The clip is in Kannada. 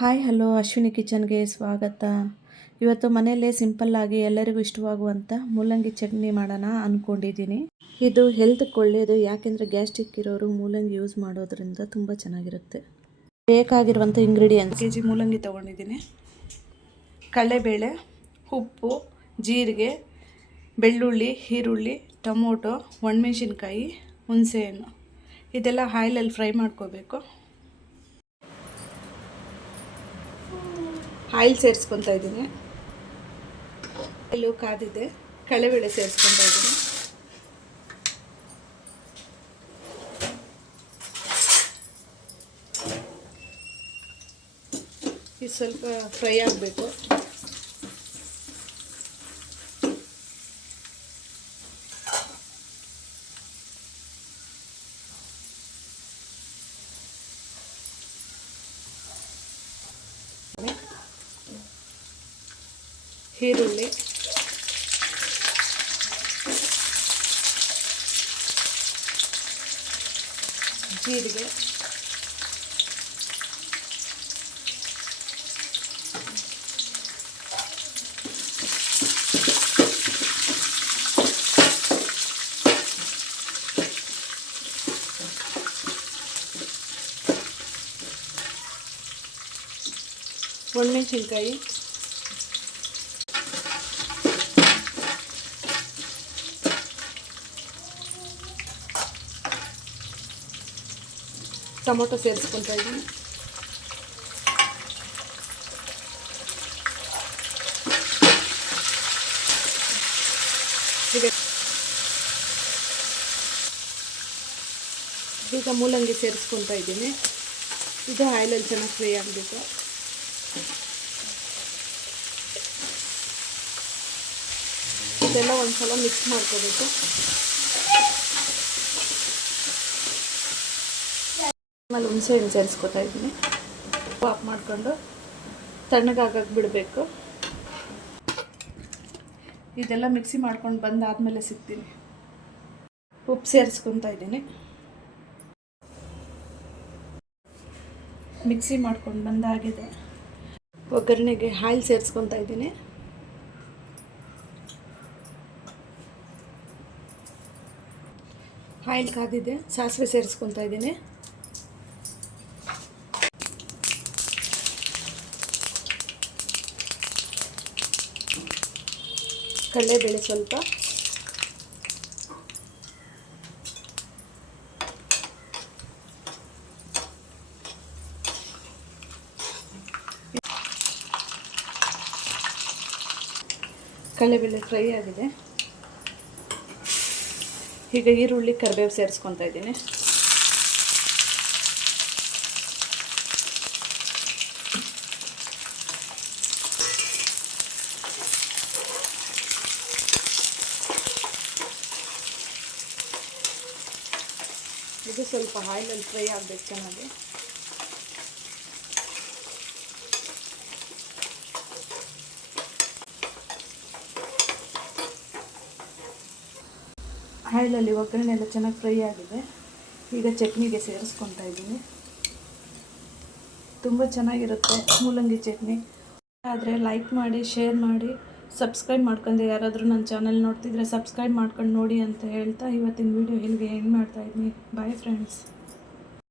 ಹಾಯ್ ಹಲೋ ಅಶ್ವಿನಿ ಕಿಚನ್ಗೆ ಸ್ವಾಗತ. ಇವತ್ತು ಮನೆಯಲ್ಲೇ ಸಿಂಪಲ್ಲಾಗಿ ಎಲ್ಲರಿಗೂ ಇಷ್ಟವಾಗುವಂಥ ಮೂಲಂಗಿ ಚಟ್ನಿ ಮಾಡೋಣ ಅಂದ್ಕೊಂಡಿದ್ದೀನಿ. ಇದು ಹೆಲ್ತ್ಗೆ ಒಳ್ಳೆಯದು, ಯಾಕೆಂದರೆ ಗ್ಯಾಸ್ಟ್ರಿಕ್ ಇರೋರು ಮೂಲಂಗಿ ಯೂಸ್ ಮಾಡೋದ್ರಿಂದ ತುಂಬ ಚೆನ್ನಾಗಿರುತ್ತೆ. ಬೇಕಾಗಿರುವಂಥ ಇಂಗ್ರೀಡಿಯೆಂಟ್ಸ್: kg ಮೂಲಂಗಿ ತೊಗೊಂಡಿದ್ದೀನಿ, ಕಡಲೆಬೇಳೆ, ಉಪ್ಪು, ಜೀರಿಗೆ, ಬೆಳ್ಳುಳ್ಳಿ, ಈರುಳ್ಳಿ, ಟೊಮೊಟೊ, ಒಣಮೆಣಸಿನ್ಕಾಯಿ, ಹುಣಸೆಹಣ್ಣು. ಇದೆಲ್ಲ ಆಯಿಲಲ್ಲಿ ಫ್ರೈ ಮಾಡ್ಕೋಬೇಕು. ಆಯಿಲ್ ಸೇರಿಸ್ಕೊತಾ ಇದ್ದೀನಿ. ಆಯಿಲು ಕಾದಿದೆ, ಕಡಲೆಬೇಳೆ ಸೇರಿಸ್ಕೊತಾ ಇದ್ದೀನಿ. ಇದು ಸ್ವಲ್ಪ ಫ್ರೈ ಆಗಬೇಕು. ಈರುಳ್ಳಿ, ಜೀರಿಗೆ, ಒಣಮೆಣಸಿನ್ಕಾಯಿ, ಟೊಮೊಟೊ ಸೇರಿಸ್ಕೊತಾ ಇದ್ದೀನಿ. ಈಗ ಮೂಲಂಗಿ ಸೇರಿಸ್ಕೊತಾ ಇದ್ದೀನಿ. ಇದು ಆಯಿಲಲ್ಲಿ ಚೆನ್ನಾಗಿ ಫ್ರೈ ಆಗಬೇಕು. ಇದೆಲ್ಲ ಒಂದ್ಸಲ ಮಿಕ್ಸ್ ಮಾಡ್ಕೋಬೇಕು. ಆಮೇಲೆ ಹುಣಸೆಹಣ್ಣು ಸೇರಿಸ್ಕೊತಾ ಇದ್ದೀನಿ. ಆಫ್ ಮಾಡಿಕೊಂಡು ತಣ್ಣಗಾಗಕ್ಕೆ ಬಿಡಬೇಕು. ಇದೆಲ್ಲ ಮಿಕ್ಸಿ ಮಾಡ್ಕೊಂಡು ಬಂದಾದಮೇಲೆ ಸಿಗ್ತೀನಿ. ಉಪ್ಪು ಸೇರಿಸ್ಕೊತಾ ಇದ್ದೀನಿ. ಮಿಕ್ಸಿ ಮಾಡ್ಕೊಂಡು ಬಂದಾಗಿದೆ. ಒಗ್ಗರಣೆಗೆ ಆಯಿಲ್ ಸೇರಿಸ್ಕೊತಾ ಇದ್ದೀನಿ. ಆಯಿಲ್ ಕಾದಿದೆ, ಸಾಸಿವೆ ಸೇರಿಸ್ಕೊತಾ ಇದ್ದೀನಿ. ಕಡಲೆಬೇಳೆ ಸ್ವಲ್ಪ, ಕಡಲೆಬೇಳೆ ಫ್ರೈ ಆಗಿದೆ. ಈಗ ಈರುಳ್ಳಿ, ಕರಿಬೇವು ಸೇರಿಸ್ಕೊತಾ ಇದ್ದೀನಿ. ಇದು ಸ್ವಲ್ಪ ಆಯಿಲಲ್ಲಿ ಫ್ರೈ ಆಗಬೇಕು ಚೆನ್ನಾಗಿ. ಆಯಿಲಲ್ಲಿ ಒಗ್ಗರಣೆ ಎಲ್ಲ ಚೆನ್ನಾಗಿ ಫ್ರೈ ಆಗಿದೆ. ಈಗ ಚಟ್ನಿಗೆ ಸೇರಿಸ್ಕೊತಾ ಇದ್ದೀನಿ. ತುಂಬ ಚೆನ್ನಾಗಿರುತ್ತೆ ಮೂಲಂಗಿ ಚಟ್ನಿ. ಆದರೆ ಲೈಕ್ ಮಾಡಿ, ಶೇರ್ ಮಾಡಿ, ಸಬ್ಸ್ಕ್ರೈಬ್ ಮಾಡ್ಕೊಂಡು ಯಾರಾದರೂ ನನ್ನ ಚಾನಲ್ ನೋಡ್ತಿದ್ರೆ ಸಬ್ಸ್ಕ್ರೈಬ್ ಮಾಡ್ಕೊಂಡು ನೋಡಿ ಅಂತ ಹೇಳ್ತಾ ಇವತ್ತಿನ ವೀಡಿಯೋ ಇಲ್ಲಿಗೆ ಎಂಡ್ ಮಾಡ್ತಾಯಿದ್ದೀನಿ. Bye friends.